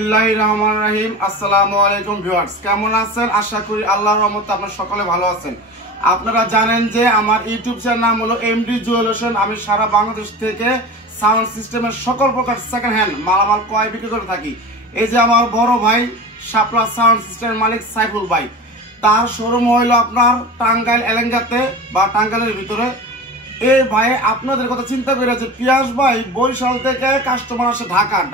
রহিম আসসালামু আলাইকুম ভিউয়ার্স, কেমন আছেন? আশা করি আল্লাহর রহমতে আপনারা সকলে ভালো আছেন। আপনারা জানেন যে আমার ইউটিউব চ্যানেল নাম হলো এমডি জুয়েলার্স। আমি সারা বাংলাদেশ থেকে সাউন্ড সিস্টেমের সকল প্রকার সেকেন্ড হ্যান্ড মালামাল ক্রয় বিক্রি করে থাকি। এই যে আমার বড় ভাই শাপলা সাউন্ড সিস্টেমের মালিক সাইফুল ভাই, তার শোরুম হইল আপনার টাঙ্গাইল এলেঙ্গাতে বা টাঙ্গাইলের ভিতরে। এই ভাই আপনাদের কথা চিন্তা করে যে পিয়াস ভাই বরিশাল থেকে কাস্টমার আসে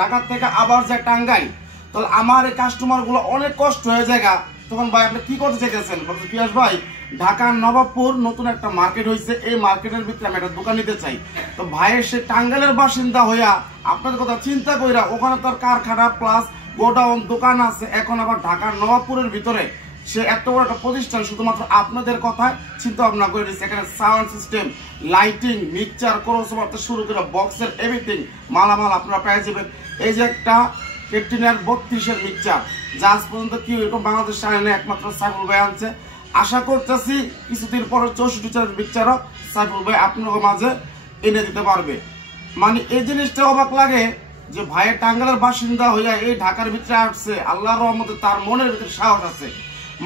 ঢাকা থেকে আবার যায় টাঙ্গাইল, তাহলে আমার এই কাস্টমার গুলো অনেক কষ্ট হয়ে যায়। তখন ভাই আপনি কি করতে চাইতেছেন? বলতে পিয়াস ভাই ঢাকার নবাবপুর নতুন একটা মার্কেট হয়েছে, এই মার্কেটের ভিতরে আমি একটা দোকান নিতে চাই। তো ভাইয়ের সে টাঙ্গাইলের বাসিন্দা হইয়া আপনাদের কথা চিন্তা কইরা ওখানে তার কারখানা প্লাস গোডাউন দোকান আছে, এখন আবার ঢাকার নবাবপুরের ভিতরে সে এত বড় একটা প্রতিষ্ঠান শুধুমাত্র আপনাদের কথা চিন্তা ভাবনা করে দিচ্ছে। এখানে sound system, lighting, mixture, crossover থেকে শুরু করে বক্সের এভরিথিং মালামাল আপনারা পেয়ে যাবেন। এই যে একটা 32 মিক্সচার যা আজ পর্যন্ত কি এরকম বাংলাদেশ আনে একমাত্র সাইফুল ভাই আনছে। আশা করতেছি কিছুদিন পরে 64 মিক্সচারও সাইফুল ভাই আপনাদের মাঝে এনে দিতে পারবে। মানে এই জিনিসটা অবাক লাগে যে ভাইয়ের টাঙ্গাইলের বাসিন্দা হইয়া এই ঢাকার ভিতরে আসছে, আল্লাহর রহমতে তার মনের ভিতরে সাহস আছে।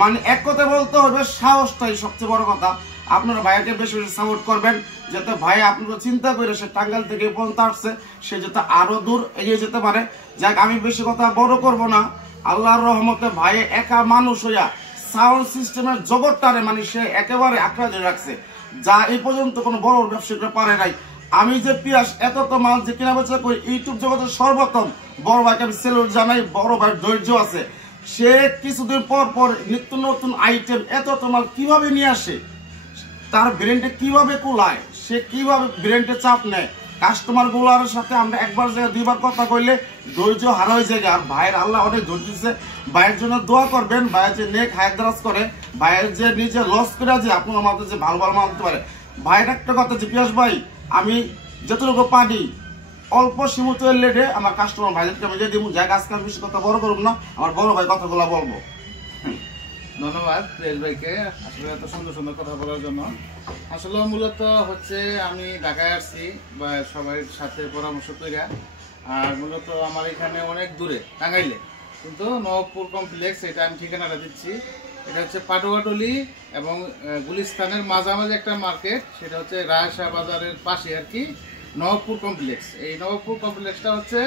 মানে এক কথা বলতে হবে সাহসটাই সবচেয়ে বড় কথা। আপনারা ভাইয়াকে বেশি বেশি সাপোর্ট করবেন, যাতে ভাই আপনারা চিন্তা করে সে টাঙ্গাইল থেকে পর্যন্ত আসছে, সে যাতে আরো দূর এগিয়ে যেতে পারে। যাক, আমি বেশি কথা বড় করব না। আল্লাহর রহমতে ভাই একা মানুষ হইয়া সাউন্ড সিস্টেমের জগৎটারে মানে সে একেবারে আঁকড়া ধরে রাখছে, যা এই পর্যন্ত কোনো বড় ব্যবসায়ীরা পারে নাই। আমি যে পিয়াস এত মাল যে কেনা বেচা করি, ইউটিউব জগতের সর্বপ্রথম বড় ভাইকে আমি সেলুট জানাই। বড় ভাই ধৈর্য আছে, সে কিছুদিন পর পর নিত্য নতুন আইটেম এত মাল কিভাবে নিয়ে আসে, তার ব্রেন্ডে কিভাবে কুলায়, সে কিভাবে ব্রেন্ডে চাপ নেয়। কাস্টমার গুলার সাথে আমরা একবার জায়গায় দুইবার কথা কইলে ধৈর্য হারা হয়ে যায়। আর ভাইয়ের আল্লাহ অনেক ধৈর্য দিচ্ছে। ভাইয়ের জন্য দোয়া করবেন, ভাইয়ের যে নেক হায়াত দারাজ করে, ভাইয়ের যে নিজে লস করে যে আপনার মাঝে যে ভালো ভালো মানতে পারে। ভাইয়ের একটা কথা যে পিয়াস ভাই আমি যতটুকু পারি অল্প সীমিত লেটে আমার কাস্টমার ভাইদেরকে আমি দিয়ে দিব। জায়গা আজকাল বেশি কথা বড় করব না, আমার বড় ভাই কথাগুলো বলবো। ধন্যবাদ প্রিয়াস ভাইকে আসলে এত সুন্দর সুন্দর কথা বলার জন্য। আসলে মূলত হচ্ছে আমি ঢাকায় আসছি বা সবাই সাথে পরামর্শ কইরা, আর মূলত আমার এখানে অনেক দূরে টাঙ্গাইলে, কিন্তু নবাবপুর কমপ্লেক্স, এটা আমি ঠিকানাটা দিচ্ছি। এটা হচ্ছে পাটুয়াটলি এবং গুলিস্তানের মাঝামাঝি একটা মার্কেট, সেটা হচ্ছে রায়শাহ বাজারের পাশে আর কি নবাবপুর কমপ্লেক্স। এই নবাবপুর কমপ্লেক্সটা হচ্ছে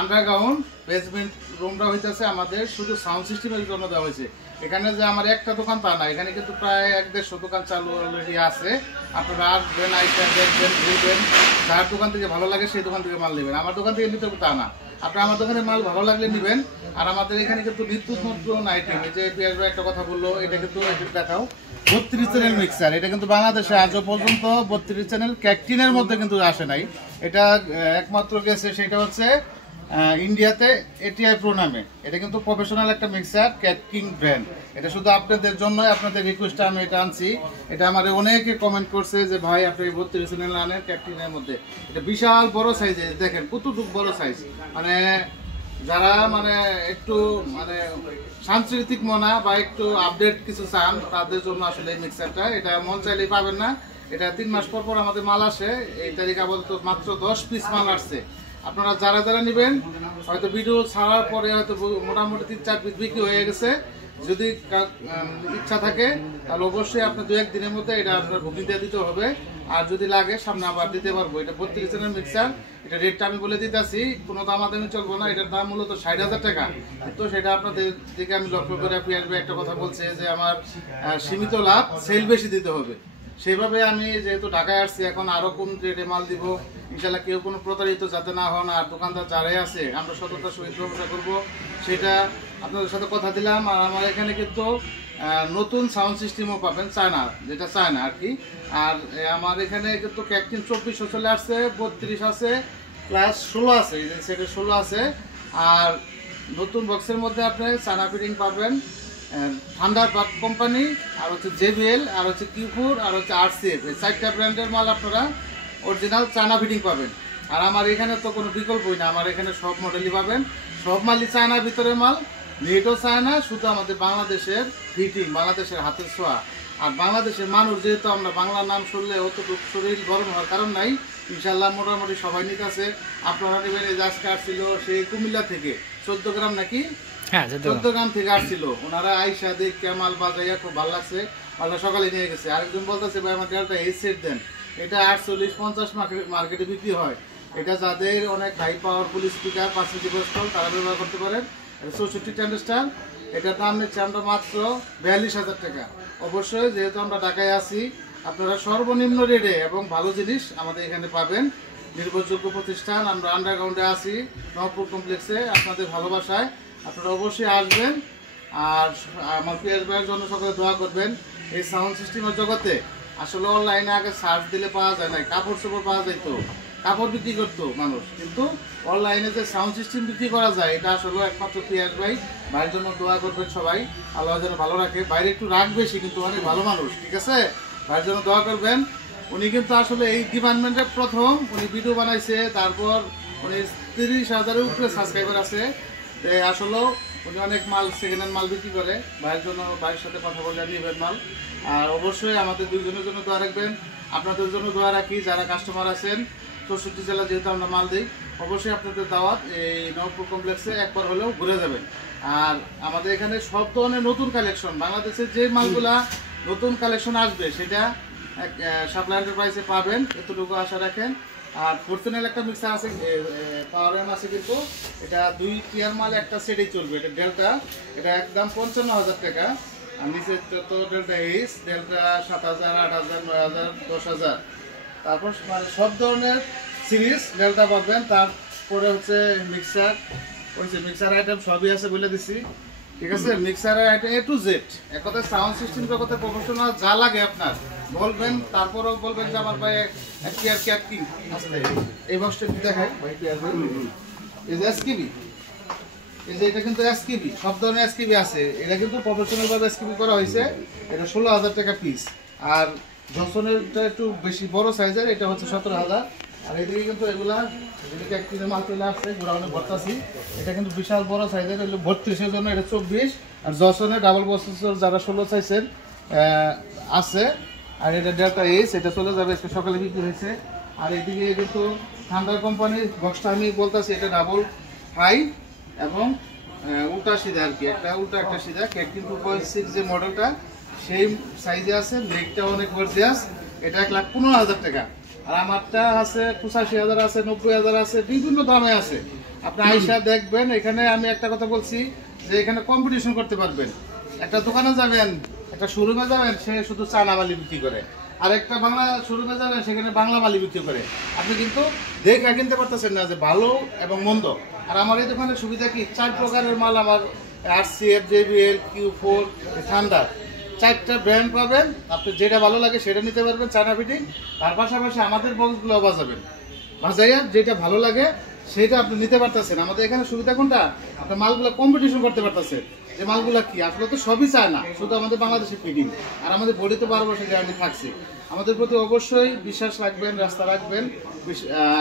আন্ডারগ্রাউন্ড বেসমেন্ট রুমটা হইতেছে আমাদের শুধু সাউন্ড সিস্টেমের জন্য দেওয়া হয়েছে। এখানে যে আমার একটা দোকান তা না, এখানে কিন্তু প্রায় 150 দোকান চালু অলরেডি আছে। আপনারা আসবেন, আইসেন, দেখবেন, ঘুরবেন, যার দোকান থেকে ভালো লাগে সেই দোকান থেকে মাল নেবেন। আমার দোকান থেকে নিতে তা না, আপনার আমার দোকানে মাল ভালো লাগলে নেবেন। আর আমাদের এখানে কিন্তু নিত্য নতুন আইটেম, এই যে পিয়াস ভাই একটা কথা বললো, এটা কিন্তু দেখাও 32 চ্যানেল মিক্সার। এটা কিন্তু বাংলাদেশে আজও পর্যন্ত 32 চ্যানেল ক্যাকটিনের মধ্যে কিন্তু আসে নাই। এটা একমাত্র গেছে সেটা হচ্ছে ইন্ডিয়াতে এটিআই প্রো নামে। এটা কিন্তু প্রফেশনাল একটা মিক্সার, ক্যাকিং ব্র্যান্ড। এটা শুধু আপনাদের জন্য, আপনাদের রিকোয়েস্টে আমি এটা আনছি। এটা আমাদের অনেকে কমেন্ট করছে যে ভাই আপনি 32 চ্যানেল আনেন ক্যাকটিনের মধ্যে। এটা বিশাল বড় সাইজে, দেখেন কতটুকু বড় সাইজ। মানে যারা মানে একটু মানে সাংস্কৃতিক মনা বা একটু আপডেট কিছু চান, তাদের জন্য আসলে এই মিক্সারটা। এটা মন চাইলেই পাবেন না। এটা 3 মাস পর পর আমাদের মাল আসে। এই তারিখ আপাতত মাত্র 10 পিস মাল আসছে। আপনারা যারা যারা নেবেন, হয়তো ভিডিও ছাড়ার পরে হয়তো মোটামুটি 3-4 পিস বিক্রি হয়ে গেছে। যদি ইচ্ছা থাকে তাহলে অবশ্যই আপনার 2-1 দিনের মধ্যে এটা আপনার বুকিং দিয়ে দিতে হবে। আর যদি লাগে সামনে আবার দিতে পারবো। এটা 32 চ্যানেল মিক্সার। এটা রেটটা আমি বলে দিতেছি, কোনো দামাদামি চলবো না। এটার দাম মূলত 60,000 টাকা। তো সেটা আপনাদের দিকে আমি লক্ষ্য করে পিয়াস ভাই একটা কথা বলছে যে আমার সীমিত লাভ, সেল বেশি দিতে হবে। সেইভাবে আমি যেহেতু ঢাকায় আসছি, এখন আরো কোন রেটে মাল দিব, ইনশাল্লাহ কেউ কোনো প্রতারিত যাতে না হন। আর দোকানদার যারাই আছে আমরা সততার সহিত ব্যবসা করবো, সেটা আপনাদের সাথে কথা দিলাম। আর আমার এখানে কিন্তু নতুন সাউন্ড সিস্টেমও পাবেন, চায়না, যেটা চায়না আর কি। আর আমার এখানে কিন্তু ক্যাকটিন 2400 চলে আসছে, 32 আছে, প্লাস 16 আছে, সেটা 16 আছে। আর নতুন বক্সের মধ্যে আপনি চায়না ফিটিং পাবেন, থান্ডারবার্ড কোম্পানি, আর হচ্ছে জেবিএল, আর হচ্ছে কিউফোর, আর হচ্ছে আরসিএফ। এই 4টা ব্র্যান্ডের মাল আপনারা অরিজিনাল চায়না ফিটিং পাবেন। আর আমার এখানে তো কোনো বিকল্পই না, আমার এখানে সব মডেলই পাবেন, সব মালই চায়নার ভিতরে মাল, নেটও চায়না। শুধু আমাদের বাংলাদেশের ফিটিং, বাংলাদেশের হাতের ছোঁয়া। আর বাংলাদেশের মানুষ যেহেতু, আমরা বাংলার নাম শুনলে অতটুকু শরীর গরম হওয়ার কারণ নাই। ইনশাল্লাহ মোটামুটি সবাই নিতে আছে। আপনারা নেবেন, এই আজকে আসছিল সেই কুমিল্লা থেকে, 14 গ্রাম নাকি? হ্যাঁ 14 গ্রাম থেকে আসছিল। ওনারা আইসা দেখে মাল বাজাইয়া খুব ভালো লাগছে, মালটা সকালে নিয়ে গেছে। আরেকজন বলতেছে ভাই আমার ডেল্টা এই সেট দেন, এটা 48-50 মার্কেটে বিক্রি হয়। এটা যাদের অনেক হাই পাওয়ারফুল স্পিকার 5 ইঞ্চি বস্তল তারা ব্যবহার করতে পারেন। 64 ট্রানজিস্টার, এটার দাম নিচ্ছে আমরা মাত্র 42,000 টাকা। অবশ্যই যেহেতু আমরা ঢাকায় আছি, আপনারা সর্বনিম্ন রেটে এবং ভালো জিনিস আমাদের এখানে পাবেন। নির্ভরযোগ্য প্রতিষ্ঠান, আমরা আন্ডারগ্রাউন্ডে আছি নবপুর কমপ্লেক্সে। আপনাদের ভালোবাসায় আপনারা অবশ্যই আসবেন। আর আমার পিয়াস ভাইয়ের জন্য সকলে দোয়া করবেন। এই সাউন্ড সিস্টেমের জগতে আসলে অনলাইনে আগে সার্চ দিলে পাওয়া যায় না, কাপড় চোপড় পাওয়া যাইতো, কাপড় বিক্রি করতো মানুষ, কিন্তু অনলাইনে যে সাউন্ড সিস্টেম বিক্রি করা যায় এটা আসলে একমাত্র পিয়াস ভাই। ভাইয়ের জন্য দোয়া করবেন সবাই, আল্লাহ যেন ভালো রাখে। বাইরে একটু রাগ বেশি কিন্তু অনেক ভালো মানুষ, ঠিক আছে? ভাইয়ের জন্য দোয়া করবেন। উনি কিন্তু আসলে এই ডিপার্টমেন্টে প্রথম উনি ভিডিও বানাইছে, তারপর উনি 30,000-এর উপরে সাবস্ক্রাইবার আছে। আসলে উনি অনেক মাল সেকেন্ড হ্যান্ড মাল বিক্রি করে। ভাইয়ের জন্য ভাইয়ের সাথে কথা বলে নিবেন মাল। আর অবশ্যই আমাদের দুইজনের জন্য দোয়া রাখবেন, আপনাদের জন্য দোয়া রাখি। যারা কাস্টমার আছেন 64 জেলা যেহেতু আমরা মাল দিই, অবশ্যই আপনাদের দাওয়াত এই নবপুর কমপ্লেক্সে একবার হলেও ঘুরে যাবেন। আর আমাদের এখানে সব ধরনের নতুন কালেকশন, বাংলাদেশের যে মালগুলা নতুন কালেকশন আসবে সেটা সাপ্লাই এন্টারপ্রাইজে পাবেন, এতটুকু আশা রাখেন। আর ফোরচুনাল একটা মিক্সার আছে, পাওয়ার এম আছে, কিন্তু এটা 2 টিয়ার মাল একটা সেটেই চলবে। এটা ডেল্টা, এটা একদম 55,000 টাকা। আর নিচে তো ডেল্টা এইচ, ডেল্টা 7,000, 8,000, 9,000, 10,000, তারপর মানে সব ধরনের সিরিজ ডেল্টা পাবেন। তারপরে হচ্ছে মিক্সার, মিক্সার আইটেম সবই আছে বলে দিছি, ঠিক আছে? মিক্সারের আইটেম A to Z, এক কথায় সাউন্ড সিস্টেম জগতে প্রফেশনাল যা লাগে আপনার বলবেন। তারপরেও বলবেন যে আমার ভাই এক কেয়ার ক্যাট কিং আসলে এই বক্সটা কি দেখায় ভাই? কেয়ার ভাই এই যে এসকিবি, এই যে এটা কিন্তু এসকিবি, সব ধরনের এসকিবি আছে। এটা কিন্তু প্রফেশনাল ভাবে এসকিবি করা হয়েছে। এটা 16,000 টাকা পিস। আর জনসনেরটা একটু বেশি বড় সাইজের, এটা হচ্ছে 17,000। আর এদিকে কিন্তু এগুলা এদিকে এক কিলো মাল চলে আসছে, গোড়াউনে ভর্তাছি। এটা কিন্তু বিশাল বড় সাইজের, হলো 32-এর জন্য এটা 24। আর জনসনের ডাবল প্রসেসর যারা 16 চাইছেন আছে। আর এটা ডেল্টা এইচ, এটা চলে যাবে, আজকে সকালে বিক্রি হয়েছে। আর এদিকে কিন্তু থান্ডার কোম্পানির বক্সটা আমি বলতেছি, এটা ডাবল হাই এবং উল্টা সিধা আর কি, একটা উল্টা একটা সিধা। ক্যাট কিন্তু 6 যে মডেলটা সেই সাইজে আছে, লেগটা অনেক গর্জিয়াস। এটা 1,15,000 টাকা। আর আমারটা আছে 85,000 আছে, 90,000 আছে, বিভিন্ন দামে আছে। আপনি আইসা দেখবেন। এখানে আমি একটা কথা বলছি যে এখানে কম্পিটিশন করতে পারবেন। একটা দোকানে যাবেন, একটা শোরুমে যাবেন, সে শুধু চায়না মালি বিক্রি করে। আর একটা বাংলা শোরুমে যাবেন, সেখানে বাংলা মালি বিক্রি করে। আপনি কিন্তু দেখে কিনতে পারতেছেন না যে ভালো এবং মন্দ। আর আমার এই দোকানের সুবিধা কি, 4 প্রকারের মাল আমার RCF, JBL, Q4, থান্ডার, 4টা ব্র্যান্ড পাবেন। আপনি যেটা ভালো লাগে সেটা নিতে পারবেন, চায়না ফিটিং। তার পাশাপাশি আমাদের বক্সগুলো বাজাবেন, বাজাইয়া যেটা ভালো লাগে সেটা আপনি নিতে পারতেছেন। আমাদের এখানে সুবিধা কোনটা, আপনি মালগুলো কম্পিটিশন করতে পারতেছেন যে মালগুলা কি। আসলে তো সবই চায় না, শুধু আমাদের বাংলাদেশে ফিটিং। আর আমাদের বডিতে 12 বছর গ্যারান্টি থাকছে। আমাদের প্রতি অবশ্যই বিশ্বাস রাখবেন, রাস্তা রাখবেন।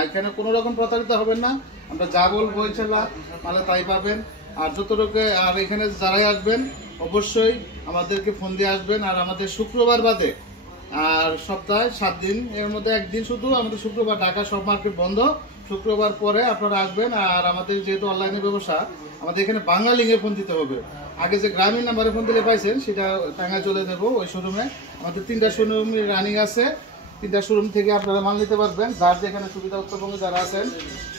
এখানে কোনো রকম প্রতারিত হবেন না। আমরা যা বলবো ইনশাল্লাহ মালে তাই পাবেন। আর যতটুকু, আর এখানে যারাই আসবেন অবশ্যই আমাদেরকে ফোন দিয়ে আসবেন। আর আমাদের শুক্রবার বাদে আর সপ্তাহে 7 দিন, এর মধ্যে একদিন শুধু আমাদের শুক্রবার ঢাকা সব মার্কেট বন্ধ। শুক্রবার পরে আপনারা আসবেন। আর আমাদের যেহেতু অনলাইনে ব্যবসা, আমাদের এখানে বাংলা লিঙ্কে ফোন দিতে হবে। আগে যে গ্রামীণ নাম্বারে ফোন দিলে পাইছেন সেটা টাঙ্গায় চলে দেবো ওই শোরুমে। আমাদের 3টা শোরুম রানিং আছে, 3টা শোরুম থেকে আপনারা মাল নিতে পারবেন। যার যেখানে সুবিধা, উত্তরবঙ্গে যারা আছেন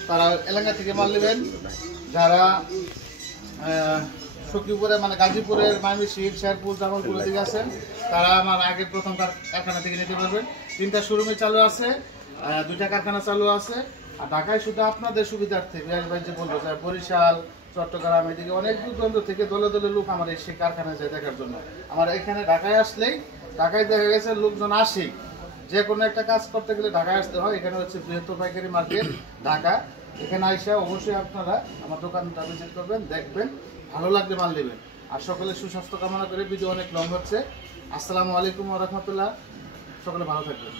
তারা এলাকা থেকে মাল নেবেন। যারা সখীপুরে মানে গাজীপুরের ময়মনসিংহ, শেরপুর, জামালপুরের দিকে আছেন তারা আমার আগের প্রথম কারখানা থেকে নিতে পারবেন। 3টা শোরুমে চালু আছে, 2টা কারখানা চালু আছে। আর ঢাকায় শুধু আপনাদের সুবিধার্থে ভাই যে বলবো, বরিশাল, চট্টগ্রাম, এদিকে অনেক দূর দূরান্ত থেকে দলে দলে লোক আমার সেই কারখানায় যায় দেখার জন্য। আমার এখানে ঢাকায় আসলেই, ঢাকায় দেখা গেছে লোকজন আসে, যে কোনো একটা কাজ করতে গেলে ঢাকায় আসতে হয়। এখানে হচ্ছে বৃহত্তর পাইকারি মার্কেট ঢাকা। এখানে আইসা অবশ্যই আপনারা আমার দোকানটা ভিজিট করবেন, দেখবেন, ভালো লাগলে মাল নেবেন। আর সকলের সুস্বাস্থ্য কামনা করে ভিডিও অনেক লং হচ্ছে। আসসালামু আলাইকুম ওয়া রাহমাতুল্লাহ। সকলে ভালো থাকবেন।